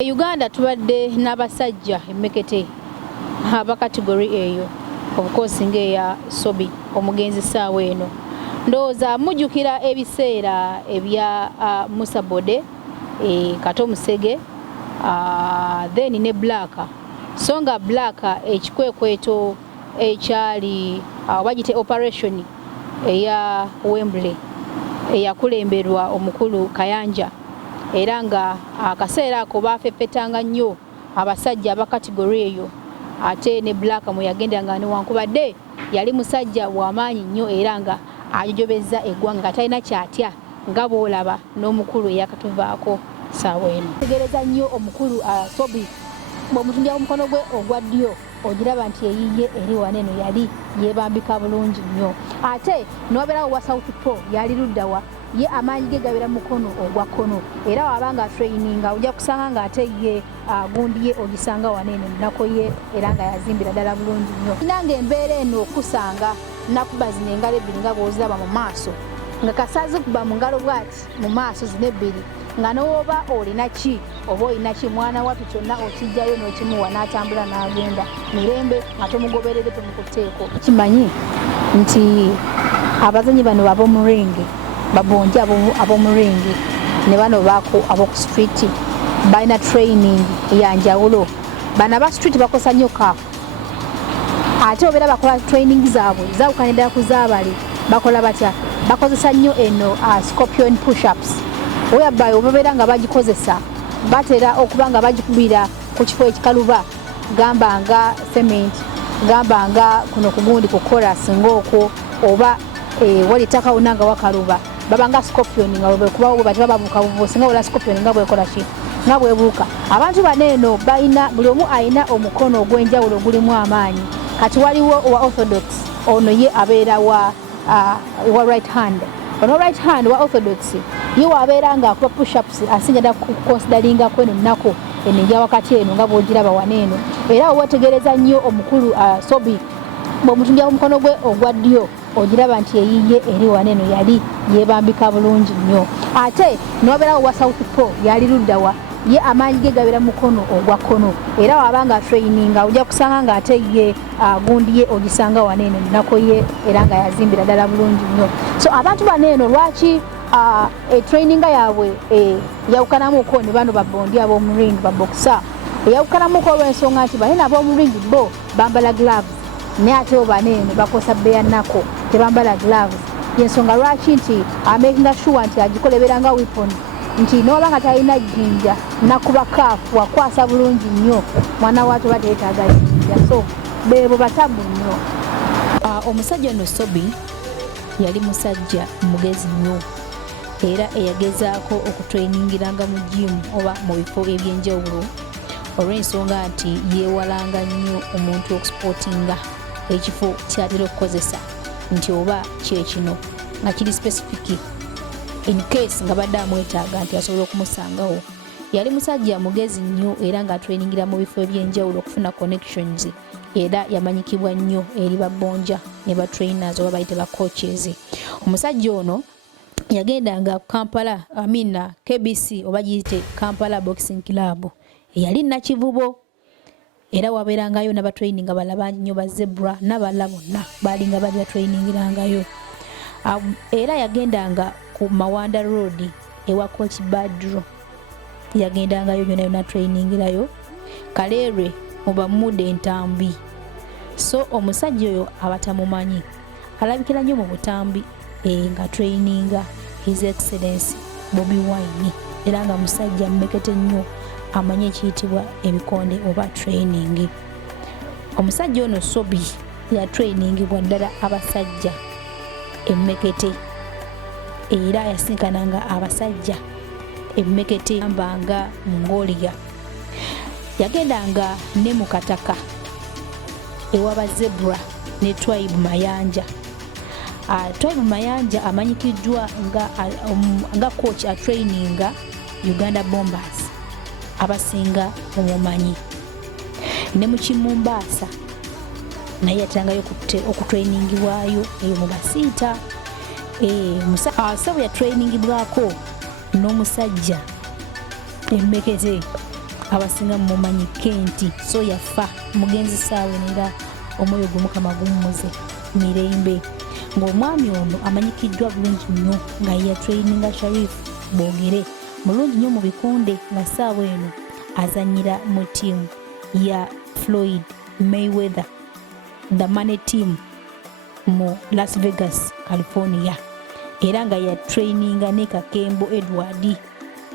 Uganda tubadde n'abasajja emmekete aba category eyo of course ngeya Sobbi omugenzi saawa eno ndowooza mujjukira ebiseera ebya Musa Bode Kato Musege then ne Black so nga Black ekikwekweto ekyali bagite operation eya Wembley eyakulemberwa omukulu Kayanja era nga akaseera ako bafepetanga nnyo abasajja aba category eyo ate ne Black mu yagendanga newankubadde yali musajja w'amaanyi nnyo era nga ajojobeza eggwanga nga talina kyatya nga boolaba n'omukulu eyakatuvaako saawa eno. Tegereza nnyo omukulu Sobbi bw'omutunja omukono gwe ogwa ddyo ogiraba nti eyiye eri waneno yali yeebambika bulungi nnyo ate n'obeerawo wa South Pole yali luddawa ye amaanyi ge gabera mukono ogwa kkono era wabanga traininga ojja kusanga nga ate ye gundi ye ogisanga wanene nako ye era nga yazimbira ddala bulungi nnyo. Nange embeera eno okusanga nakuba zino engalo ebbiri nga bw'oziraba mu maaso nga kasazi kuba mu ngalo bwati mu maaso zino ebbiri nga n'oba olina ki oba olina ki mwana wattu kyonna okijjayo n'okimuwa n'atambula n'agenda mirembe nga tomugoberere tomukuteeko. Kimanyi nti abazanyi bano ab'omuringi babonje ab'omuringi ne bano baako ab'oku street balina training ya njawulo. Bano aba street bakosa nnyo kaafu ate obeera bakola training zaabwe zawukanye ddala ku zaabali bakola batya bakozesa nnyo eno scorpion push-ups whereby obabeera nga bagikozesa batera okuba nga bagikubira ku kifo ekikaluba gamba nga cement gamba nga kuno ku gundi ku chorus ng'okwo oba wali ttaka wonna nga wakaluba baba nga scorpion nga bwekubawo bwe bati bababuuka bubuusi nga wala scorpion nga bwekola ki nga bwebuuka. Abantu baneeno balina buli omu alina omukono ogw'enjawulo ogulimu amaanyi. Kati waliwo wa orthodox ono ye abeera wa right hand. Ono right hand wa orthodox ye wabeera nga akuba push-ups asinga ddala kuconsideringa kweno nnako eno enja wakati eno nga bw'ogiraba waneeno. Era weetegereza nnyo omukulu Sobbi bw'omutunja omukono gwe ogwa ddyo ogiraba nti eyiye eri waneeno yali yeebambika bulungi nnyo ate n'obeerawo wa South Pole yali luddawa ye amaanyi ge gabera mukono ogwa kkono era wabanga traininga ojja kusanga nga ate ye gundi ye ogisanga waneeno nako ye era nga yazimbira ddala bulungi nnyo. So abantu baneeno lwaki traininga yaabwe yawukanamuko ne bano babondi ab'omuringi babokisa eyawukanamuko olw'ensonga nti banene ab'omuringi bo bambala gloves ne ate baneeno bakosa bbeya nako tebambala gloves yensonga lwaki nti amakinga sure nti agikolebera nga weapon nti n'oba nga talina jjinja nakuba kaafu akwasa bulungi nnyo mwana waato bateetaaga jjinja so beebo batabu nnyo. Omusajja ono Sobbi yali musajja mugezi nnyo era eyagezaako okutrainingiranga mu gym oba mu bifo eby'enjawulo olw'ensonga nti yeewalanga nnyo omuntu okusportinga ekifo ky'atera okukozesa nti oba kyekino nga kiri specific in case nga badde amwetaaga nti asobola okumusangawo. Yali musajja mugezi nnyo era ng'atrainingira mu bifo eby'enjawulo okufuna connections era yamanyikibwa nnyo eri babbonja ne ba trainers oba bayite ba coaches. Omusajja ono yagendanga Kampala KBC oba giyite Kampala Boxing Club yali nakivubo era wabeerangayo n'abatraininga balaba nnyo ba zebra n'abalala bonna baalinga bali batrayiningirangayo. Era yagendanga ku Mawanda Road ewa Coach Badru yagendangayo yonna yonna trainingirayo Kaleerwe mu Bamude Entambi. So omusajja oyo abatamumanyi alabikira nnyo mu butambi nga traininga His Excellency Bobi Wine era nga musajja mmekete nnyo amanyi ekiyitibwa ebikonde oba training. Omusajja ono Sobbi ya trainingibwa ddala abasajja emmekete era yasinkananga abasajja emmekete mbanga Mongolia. Yagendanga ne mu Kataka ewaba Zebra ne Tribe Mayanja. Tribe Mayanja amanyikiddwa nga coach a traininga Uganda Bombers abasinga omumanyi. Ne mu Kimumbasa naye yatangayo okutrainingibwayo eyo mu Basiita. Sabo ya trainingibwako n'omusajja emmekete abasinga mumanyi Kenti so yafa mugenzi saawe nera omwoyo gw'Omukama gumuze mirembe ng'omwami ono amanyikiddwa bulungi nnyo nga ya traininga Sharif Bogere mulungi nnyo mu bikonde nga saawa eno azanyira mu ttiimu ya Floyd Mayweather the money team mu Las Vegas California era nga ya traininga ne Kakembo Edward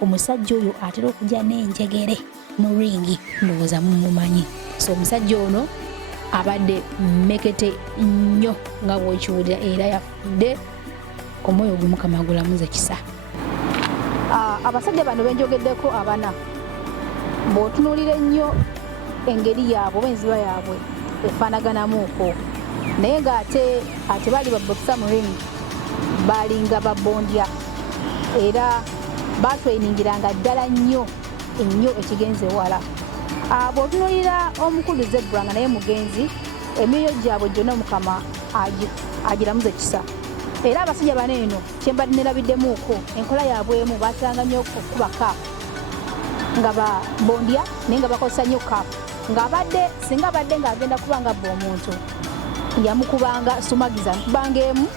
omusajja oyo atera okujja n'enjegere mu ringi ndowooza mumumanyi so omusajja ono abadde mmekete nnyo nga bw'okiwulira era yafudde omwoyo gw'Omukama gulamuze kisa. Abasajja bano benjogeddeko abana bw'otunuulira ennyo engeri yaabwe oba enziba yaabwe efaanaganamuuko naye ng'ate baali baboxa mu ring baalinga babondya era baatweiningiranga ddala nnyo ekigenze wala. Bw'otunuulira omukulu Zebra nga naye mugenzi emyoyo gyabwe gyonna Mukama agiramuze kisa era abasajja bano eno kyembadde nerabiddemuuko enkola yaabwe emu baatanga nnyo okukuba kaapu nga babondya naye nga bakozesa nnyo kaapu singa abadde ng'agenda kubanga bba omuntu yamukubanga sumagiza amukubanga emu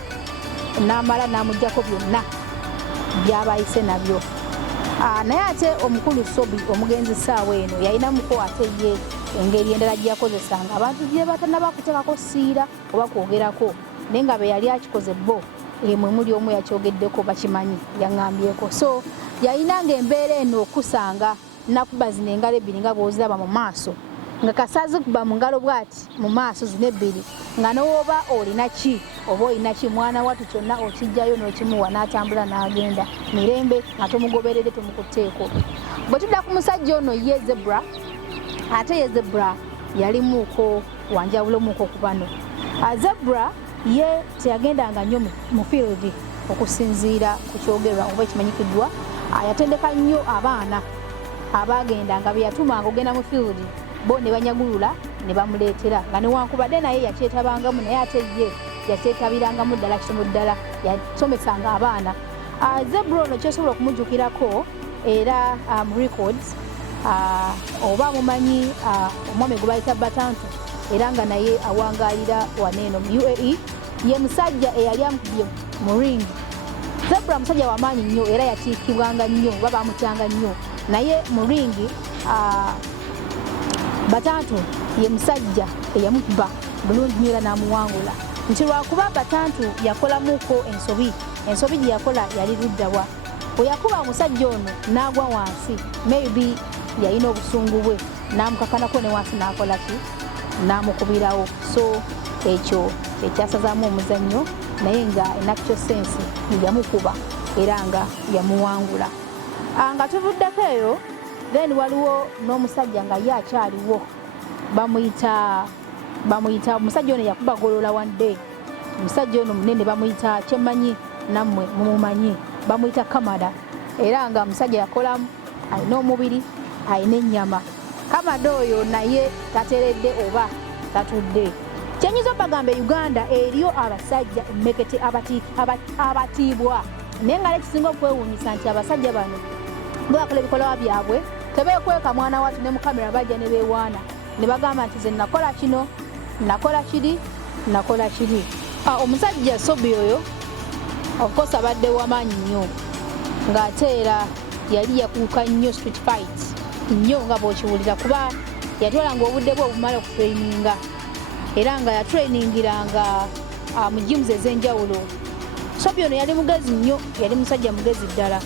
n'amala n'amuggyako byonna by'abayise nabyo. Naye ate omukulu Sobbi omugenzi saawa eno yalinamuko ate ye engeri endala gyakozesanga abantu gye batannaba kuteekako siira oba kwogerako naye nga be yali akikoze bo emwe muli omu yakyogeddeko bakimanyi yaŋŋambyeko so yalinanga embeera eno okusanga nakuba zino engalo ebbiri nga bw'oziraba mu maaso nga kasazi kuba mu ngalo bw'ati mu maaso zino ebbiri nga n'oba olina ki oba olina ki mwana wattu kyonna okijjayo n'okimuwa n'atambula n'agenda mirembe nga tomugoberere tomukutteeko. Bwe tudda ku musajja ono ye Zebra ate ye Zebra yalimuuko wanjawulomuuko ku bano. Zebra ye teyagendanga nnyo mu field okusinziira ku kyogerwa oba ekimanyikiddwa yatendeka nnyo abaana abagendanga bye yatumanga ogenda mu field bo ne banyagulula ne bamuleetera nga newankubadde naye yakyetabangamu naye ate ye yakyettabirangamu ddala kitono ddala yasomesanga abaana. Zebra ono kyosobola okumujjukirako era mu records oba mumanyi omwami gwe bayita Batantu era nga naye awangaalira waneeno mu UAE ye musajja eyali amukubye mu ring. Zebra musajja wamaanyi nnyo era yakiikibwanga nnyo oba bamutyanga nnyo naye mu ring Batantu ye musajja eyamukuba bulungi nnyo era n'amuwangula nti lwakuba Batantu yakolamuuko ensobi gye yakola yali luddawa bwe yakuba omusajja ono n'agwa wansi maybe yalina obusungu bwe n'amukakanako ne wansi n'akola ki n'amukubirawo so ekyo ekyasazaamu omuzannyo naye nga enakyo sensi yamukuba era nga yamuwangula. Nga tuvuddeko eyo then waliwo n'omusajja nga ye akyaliwo bamuyita omusajja ono yakuba golola one day omusajja ono munene bamuyita kyemmanyi nammwe mumumanyi bamuyita Kamada era nga omusajja yakolamu alina omubiri alina ennyama. Kamada oyo naye tateredde oba tatudde. Kyenyiza bagamba Uganda eriyo abasajja mmekete abatiibwa naye nga ekisinga okwewuunyisa nti abasajja bano bwe bakola ebikolwa byabwe tebeekweka mwana wattu ne mu kamera bajja ne beewaana ne bagamba nti ze nakola kino nakola kiri nakola kiri. Omusajja Sobbi oyo of course abadde wamaanyi nnyo ng'ate era yali yakuuka nnyo street fight nnyo nga bw'okiwulira kuba yatwalanga obudde bwe obumala okutraininga era nga yatrainingiranga mu gyms ez'enjawulo. Sobbi ono yali mugezi nnyo yali musajja mugezi ddala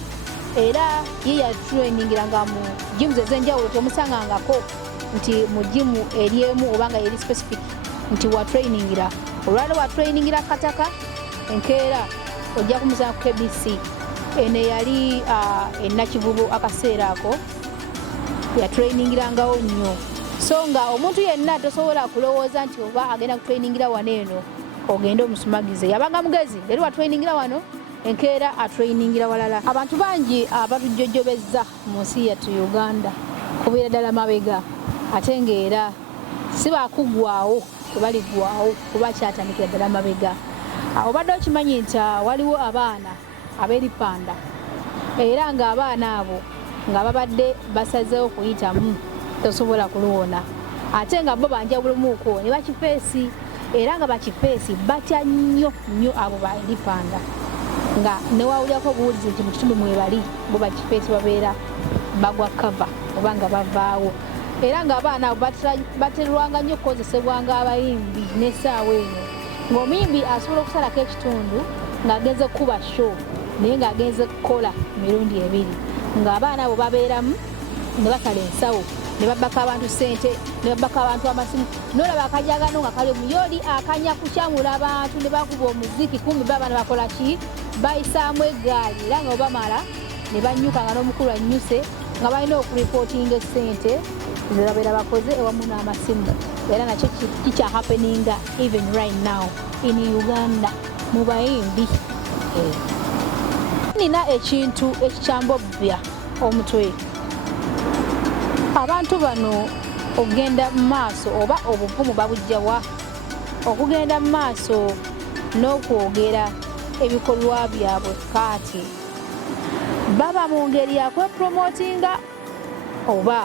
era ye yatrainingiranga mu gyms ez'enjawulo tomusangangako nti mu gym eri emu oba nga yeri specific nti watrainingira olwali watrainingira Kataka enkeera ojja kumusanga ku KBC eno yali enakivubo akaseera ako yatrainingirangawo nnyo so nga omuntu yenna tosobola kulowooza nti oba agenda kutrainingira wano eno ogende omusumagize yabanga mugezi yali watrainingira wano enkeera atrainingira walala. Abantu bangi abatujjojjobezza mu nsi yattu Uganda kubeera ddala mabega ate ng'era si baakugwawo tebaligwawo kuba kyatandikira ddala mabega. Obadde okimanyi nti waliwo abaana abeeripanda era ng'abaana abo nga babadde basazeewo kuyitamu tosobola kuluwona ate nga bo banjawulumuuko ne bakifeesi era nga bakifeesi batya nnyo abo ba elifanda nga newawulyako obuwulizi nti mu kitundu mwebali bo bakifeesi babeera bagwa kava oba nga bavaawo era nga abaana abo baterwanga nnyo okukozesebwanga abayimbi n'essaawa eno ng'omuyimbi asobola okusalako ekitundu ng'agenze kuba show naye ng'agenze kukola mirundi ebiri ng'abaana abo babeeramu ne basala ensawo ne babbaka abantu ssente ne babbaka abantu amasimu n'olaba akajagano nga kali omuyoli akanya kukyamula abantu ne bakuba omuziki kumbi babaana bakola ki bayisaamu eggaali era nga obamala ne banyuka nga n'omukulu annyuse nga balina okuripootinga essente ze babeera bakoze ewamu n'amasimu era nakyo kikyahappeninga even right now in Uganda mu bayimbi nina ekintu ekikyambobya omutwe abantu bano okugenda mu maaso oba obuvumu babujjawa okugenda mu maaso n'okwogera ebikolwa byabwe kaati baba mu ngeri yakwepromotinga oba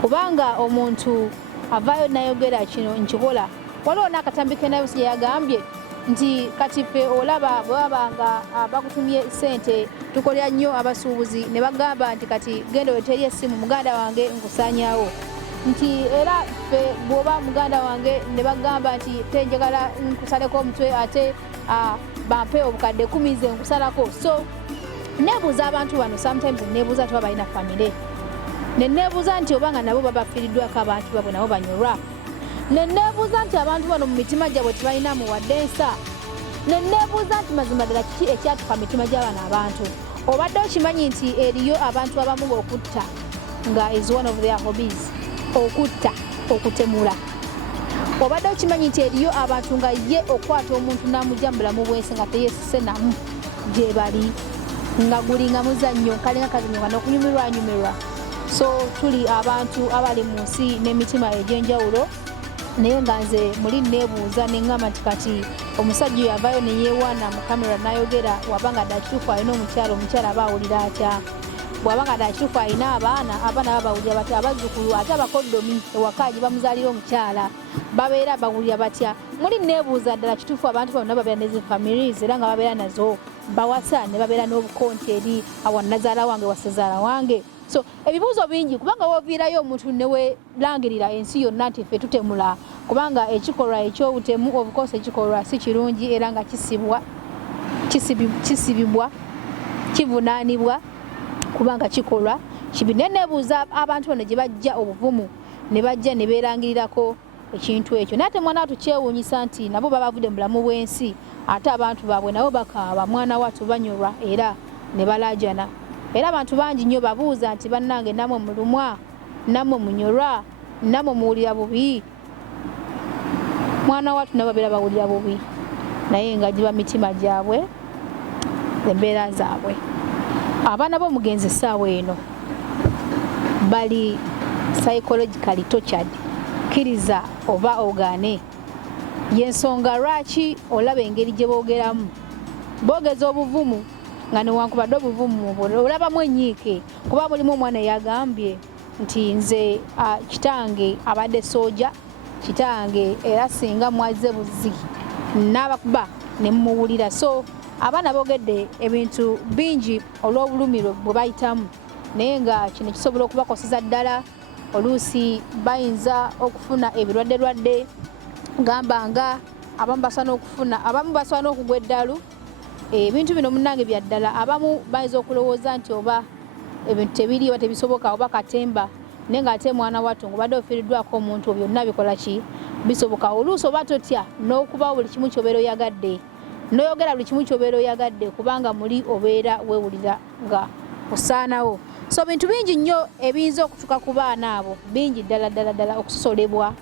kubanga omuntu avaayo nayogera kino nkikola waliwo n'akatambi kenabusi yagambye nti kati ffe olaba bwe babanga bakutumye ssente tukolera nnyo abasuubuzi ne bagamba nti kati genda weterya essimu muganda wange nkusaanyawo nti era ffe bw'oba muganda wange ne bagamba nti tenjagala nkusaleko omutwe ate bampe obukadde 10 ze nkusalako so nebuuza abantu bano sometimes nebuuza nti balina famire nebuuza nti obanga nabo babafiiriddwako abantu babwe nabo banyolwa nebuuza nti abantu bano mu mitima gyabwe tebalinamu wadde ensa nebuuza nti mazima ddala kiki ekyatuka mitima gy'abaana abantu obadde okimanyi nti eriyo abantu abamu okutta nga is one of their hobbies okutta okutemula obadde okimanyi nti eriyo abantu nga ye okwata omuntu n'amujja mu bulamu bwensi nga teyesise namu gye bali nga gulinga muzannyo kalinga kazannyo nga n'okunyumirwanyumirwa so tuli abantu abali mu nsi n'emitima egy'enjawulo naye nga nze muli nebuuza neŋŋamba nti kati omusajja oyo avaayo neyeewaana mu kamera n'ayogera wabanga ddala kituufu alina omukyala aba awulira atya bw'abanga ddala kituufu alina abaana babawulira batya abazzukulu ate abakoddomi ewaka gye bamuzaalira omukyala babeera bawulira batya muli nebuuza ddala kituufu abantu bonna babeera nezi families era nga babeera nazo bawasa ne babeera n'obukonti eri awa nazaala wange wasezaala wange so ebibuuzo bingi kubanga woviirayo omuntu newelangirira ensi yonna nti ffe tutemula kubanga ekikolwa ekyobutemu obukosa ekikolwa si kirungi era nga kisibibwa kivunaanibwa kubanga kikolwa kibi nebuuza abantu bano gye bajja obuvumu ne bajja ne beerangirirako ekintu ekyo naye ate mwana watu kyewuunyisa nti nabo babavudde mu bulamu bw'ensi ate abantu baabwe nabo bakaaba mwana watu banyolwa era ne balaajana era abantu bangi nnyo babuuza nti bannange namwe mulumwa namwe munyolwa namwe muwulira bubi mwana watu nabo babeera bawulira bubi naye nga giba mitima gyabwe embeera zaabwe abaana b'omugenzi essaawa eno bali psychologically tortured kkiriza oba ogaane yensonga lwaki olaba engeri gye boogeramu boogeza obuvumu nga newankubadde obuvumu olabamu enyiike kuba mulimu omwana eyagambye nti nze kitange abadde sooja kitange era singa mwaze buzzi n'abakuba ne mumuwulira so abaana boogedde ebintu bingi olw'obulumiro bwe bayitamu naye nga kino kisobola okubakoseza ddala oluusi bayinza okufuna ebirwadde gamba nga abamu basobola okufuna abamu basobola n'okugwa eddalu ebintu bino munnange bya ddala abamu bayinza okulowooza nti oba ebintu tebiri oba tebisoboka oba katemba naye ng'ate mwana wattu ng'obadde ofiiriddwako omuntu byonna bikola ki bisoboka oluusi oba totya n'okuba buli kimu ky'obeera oyagadde n'oyogera buli kimu ky'obeera oyagadde kubanga muli obeera weewulira nga osaanawo so bintu bingi nnyo ebiyinza okutuuka ku baana abo bingi ddala okusosolebwa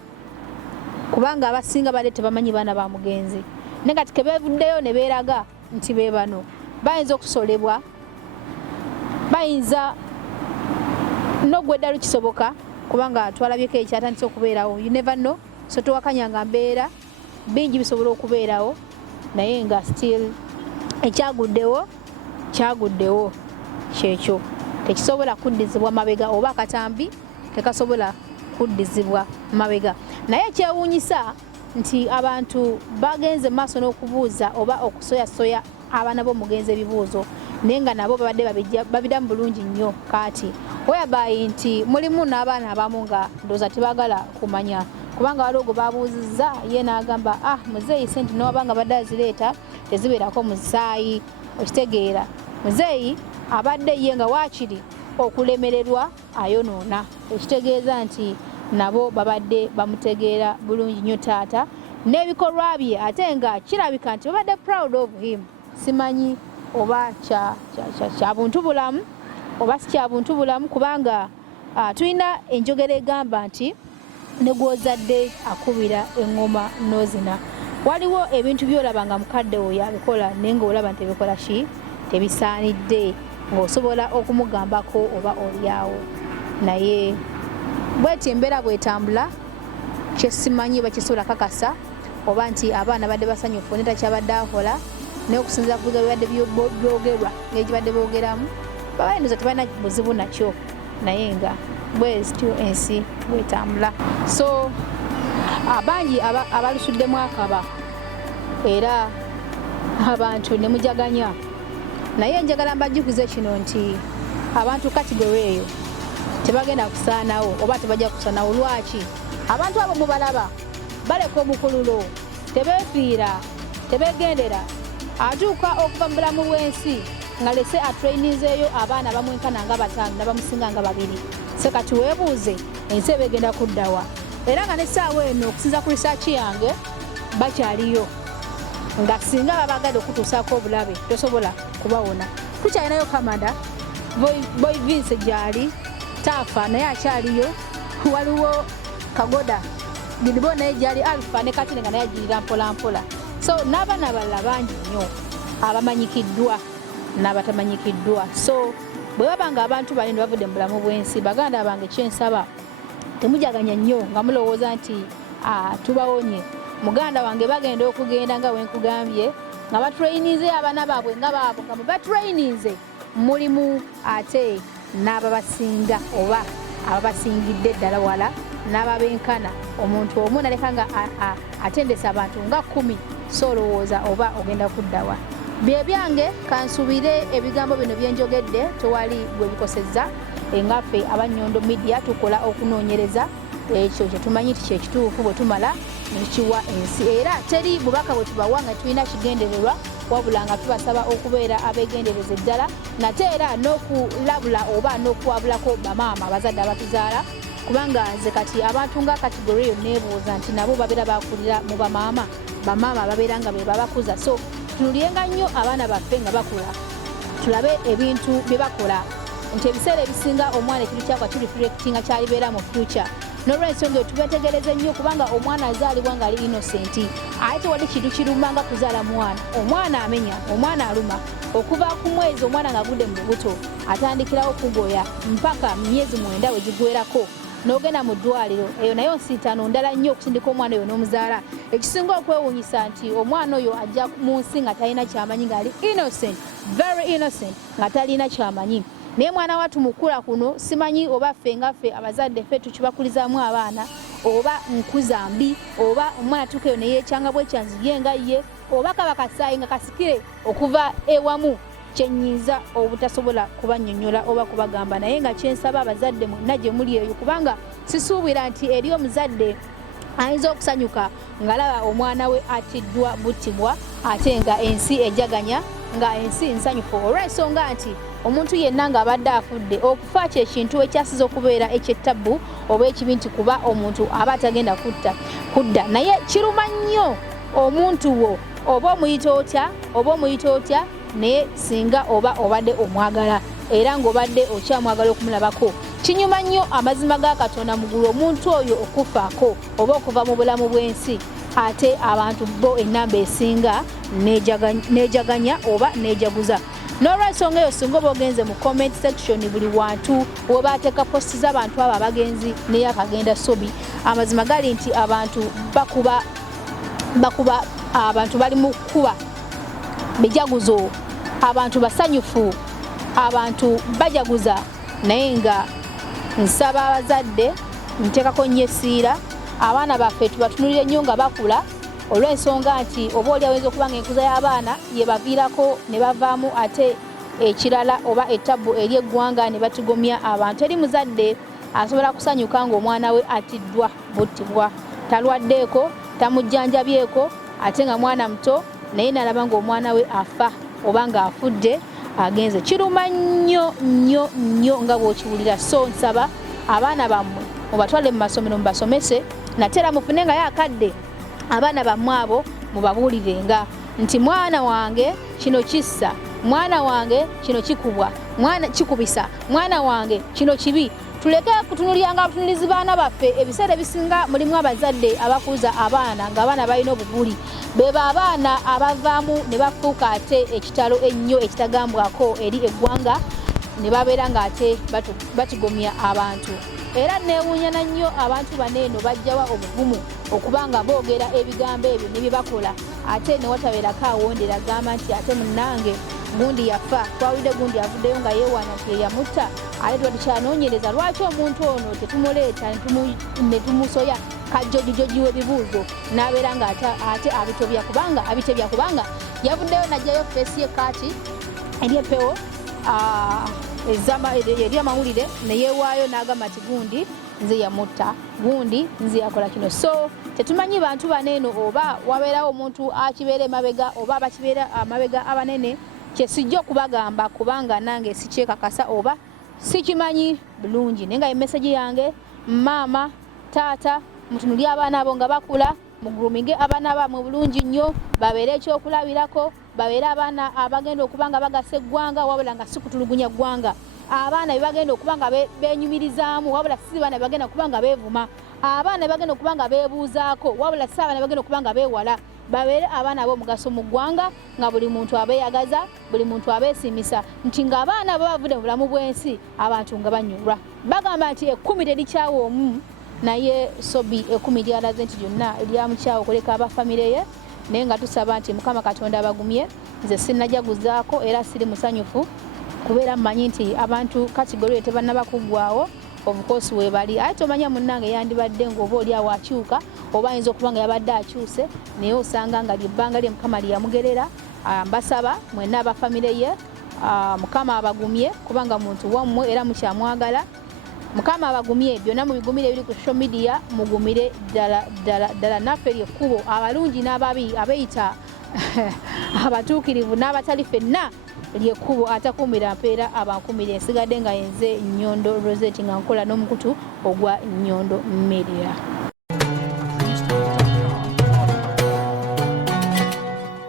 kubanga abasinga badde tebamanyi baana ba mugenzi naye nga tikebeevuddeyo ne beeraga nti be bano bayinza okusosolebwa bayinza n'ogwa eddalu kisoboka kubanga twalabyeko ekyatandise okubeerawo you never know so towakanyanga mbeera bingi bisobola okubeerawo naye nga still ekyaguddewo kyaguddewo kyekyo tekisobola kuddizibwa mabega oba akatambi tekasobola kuddizibwa mabega. Naye kyewuunyisa nti abantu bagenze maaso n'okubuuza oba okusoyasoya abaana b'omugenzi ebibuuzo naye nga nabo babadde babiddamu bulungi nnyo kaati weyabayi nti mulimu n'abaana abamu nga ndowooza tebaagala kumanya kubanga waliwo gwe babuuzizza ye n'agamba muzeeyi sente n'owabanga badde azireeta tezibeerako musaayi okitegeera muzeeyi abadde ye nga waakiri okulemererwa ayonoona ekitegeeza nti nabo babadde bamutegeera bulungi nnyo taata n'ebikolwa bye ate nga kirabika nti babadde proud of him. Simanyi oba kya buntu bulamu oba si kya buntu bulamu kubanga tulina enjogera egamba nti ne gw'ozadde akubira eŋŋoma n'ozina. Waliwo ebintu by'olaba nga mukadde oyo abikola naye ng'olaba nti ebikola ki tebisaanidde ng'osobola okumugambako oba olyawo naye bweti embeera bwetambula kyesimanyi bakisobola kakasa oba nti abaana badde basanyufu ne takyabadde akola naye okusinziira ku biga bibadde byogerwa ng'egibadde boogeramu babayenduza tebalina buzibu nakyo naye nga bwezityo ensi bwetambula. So abangi abalusuddemu akaba era abantu ne mujaganya naye njagala mbajjukize kino nti abantu kategori eyo tebagenda kusaanawo oba tebajja kusaanawo. Lwaki? Abantu abo mubalaba baleka omukululo tebeefiira tebeegendera atuuka okuva mu bulamu bw'ensi nga lese atrainizeeyo abaana bamwenkana nga 5 nabamusinga nga 2 sekati weebuuze ensi ebegenda kuddawa era nga n'essaawa eno okusinza ku risaaki yange bakyaliyo nga singa babagadde okutuusaako obulabe tosobola kubawona. Tukyalinayo Kamada Boy Vince gyali taafa naye akyaliyo, waliwo Kagoda Gidibo naye gyali Alpha ne Katine nga naye agirira mpola mpola. So n'abaana abalala bangi nnyo abamanyikiddwa n'abatamanyikiddwa. So bwe babanga abantu bali ne bavudde mu bulamu bw'ensi baganda bange kyensaba temujaganya nnyo nga mulowooza nti tubawonye. Muganda wange bagenda okugenda nga wenkugambye nga batrainize abaana baabwe nga baabo nga batrainize mulimu ate n'ababasinga oba ababasingidde ddala wala n'ababenkana omuntu omu naleka nga atendesa abantu nga 10 so olowooza oba ogenda kuddawa. Bye byange kansubire ebigambo bino byenjogedde tewali gwe bikosezza engaffe aba Nyondo Media tukola okunoonyereza ekyo kye tumanyi ti kyekituufu bwe tumala nekiwa ensi era teri bubaka bwe tubawa nga tulina kigendererwa wabula nga tubasaba okubeera abeegendereza eddala nate era n'okulabula oba n'okuwabulako bamaama abazadde abatuzaala kubanga nze kati abantu nga kategori eyo neebuuza nti nabo babeera bakulira mu bamaama babeera nga be babakuza. So tunulyenga nnyo abaana baffe nga bakula tulabe ebintu bye bakola nti ebiseera ebisinga omwana ekintu kyakwa kireflectinga kyalibeera mu future n'olwensonga tubetegereze nnyo kubanga omwana azaalibwa nga ali innocent ate tewali kintu kiruma nga kuzaala omwana amenya omwana aluma okuva ku mwezi omwana nga agudde mu lubuto atandikirawo kugoya mpaka myezi 9 we gigwerako n'ogenda mu ddwaliro eyo nayo nsiitaano ndala nnyo okusindika omwana oyo n'omuzaala. Ekisinga okwewuunyisa nti omwana oyo ajja mu nsi nga talina kyamanyi ng'ali innocent, very innocent nga talina kyamanyi. Naye mwana watu mukula kuno simanyi oba ffe nga ffe abazadde ffe tukibakulizaamu abaana oba nkuza mbi oba omwana tukeyo ne yeekyanga bwekyanziye nga ye oba kaba kasaayi nga kasikire okuva ewamu kyenyiza obutasobola kubannyonnyola oba kubagamba naye nga kyensaba abazadde mwenna gye muli eyo kubanga sisuubira nti eri omuzadde ayinza okusanyuka ng'alaba omwana we atiddwa buttibwa ate nga ensi ejaganya nga ensi nsanyufu olw'ensonga nti omuntu yenna ng'abadde afudde okufa kye kintu ekyasiza okubeera ekyettabbu oba ekibi nti kuba omuntu aba atagenda kudda naye kiruma nnyo omuntu wo oba omuyita otya naye singa oba obadde omwagala era ng'obadde okyamwagala okumulabako kinyuma nnyo amazima ga Katonda mugulu omuntu oyo okufaako oba okuva mu bulamu bw'ensi ate abantu bo ennamba esinga nejaganya oba nejaguza. N'olwensonga eyo singa oba ogenze mu comment section buli wantu we baateeka posti z'abantu abo abagenzi naye akagenda Sobbi amazima gali nti abantu bakuba abantu bali mu kuba bijaguzo abantu basanyufu abantu bajaguza naye nga nsaba abazadde nteekako nnyo essiira abaana baffe tubatunulire nnyo nga bakula olw'ensonga nti oba oli aweza okuba nga enkuza y'abaana ye baviirako ne bavaamu ate ekirala oba ettabbu eri eggwanga ne batugomya abantu. Eri muzadde asobola kusanyuka ng'omwana we atiddwa buttibwa, talwaddeeko tamujjanjabyeko ate nga mwana muto naye nalaba ng'omwana we afa oba ng'afudde agenze. Kiruma nnyo nnyo nnyo nga bw'okiwulira. So nsaba abaana bammwe mubatwale mu masomero mubasomese natera mufune nga yakadde abaana bammwe abo mubabuulirenga nti mwana wange kino kissa, mwana wange kino kikubwa, mwana kikubisa, mwana wange kino kibi. Tuleke kutunulyanga abutunulizi baana baffe. Ebiseera ebisinga mulimu abazadde abakuza abaana ng'abaana balina obuguli, beba abaana abavaamu ne bafuuka ate ekitalo ennyo ekitagambwako eri eggwanga ne babeera ng'ate batugomya abantu. Era neewuunya nnyo abantu baneeno bajjawa obuvumu okubanga boogera ebigambo ebyo ne bye bakola ate ne watabeerako awondera agamba nti ate munnange gundi yafa, twawulidde gundi avuddeyo nga yeewaana nti yeyamutta ate tuba tukyanoonyereza lwaki omuntu ono tetumuleeta ne tumusoya kajjojijoji w'ebibuuzo n'abeera nga ate abitebya kubanga yavuddeyo n'ajjayo feesi y'ekkaati ery'eppewo ery'amawulire ne yeewaayo n'agamba nti gundi nze yamutta, gundi nze yakola kino. So tetumanyi bantu baneeno oba wabeerawo omuntu akibeera emabega oba abakibeera amabega abanene kyesijja okubagamba kubanga nange sikyekakasa oba sikimanyi bulungi, naye nga emesagi yange maama taata mutunulye abaana abo nga bakula muguruminge abaana bammwe bulungi nnyo babeere ekyokulabirako, babeere abaana abagenda okuba nga bagasa eggwanga wabula nga si kutulugunya ggwanga, abaana bebagenda okuba nga benyumirizaamu wabula si baana bagenda okuba nga beevuma, abaana bagenda okuba nga beebuuzaako wabula si abaana bagenda okuba nga beewala. Babeere abaana ab'omugaso mu ggwanga nga buli muntu abeeyagaza, buli muntu abeesimisa nti ng'abaana bavudde mu bulamu bw'ensi abantu nga banyulwa. Bagamba nti 10 terikyawa omu, naye Sobbi 10 lyalaze nti lyonna lyamukyawa okuleka abafamire ye, naye nga tusaba nti Mukama Katonda abagumye. Nze sinnajaguzaako era siri musanyufu kubeera mmanyi nti abantu kategori tebannaba kuggwaawo obukoosi weebali. Ate tomanya munnange yandibadde ng'oba oli awo akyuka oba ayinza okuba nga yabadde akyuse naye osanga nga lyebbanga lye Mukama lyamugerera. Mbasaba mwenna abafamire ye Mukama abagumye kubanga muntu wammwe era mukyamwagala. Mukama abagumye byonna mubigumire ebiri ku social media mugumire ddala naffe lyekkubo abalungi n'ababi abeeyita abatuukirivu n'abatali ffenna lyekkubo atakuumira mpeera abankumire. Nsigadde nga yenze Nyondo Rozet nga nkola n'omukutu ogwa Nyondo Media.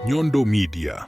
Nyondo Media.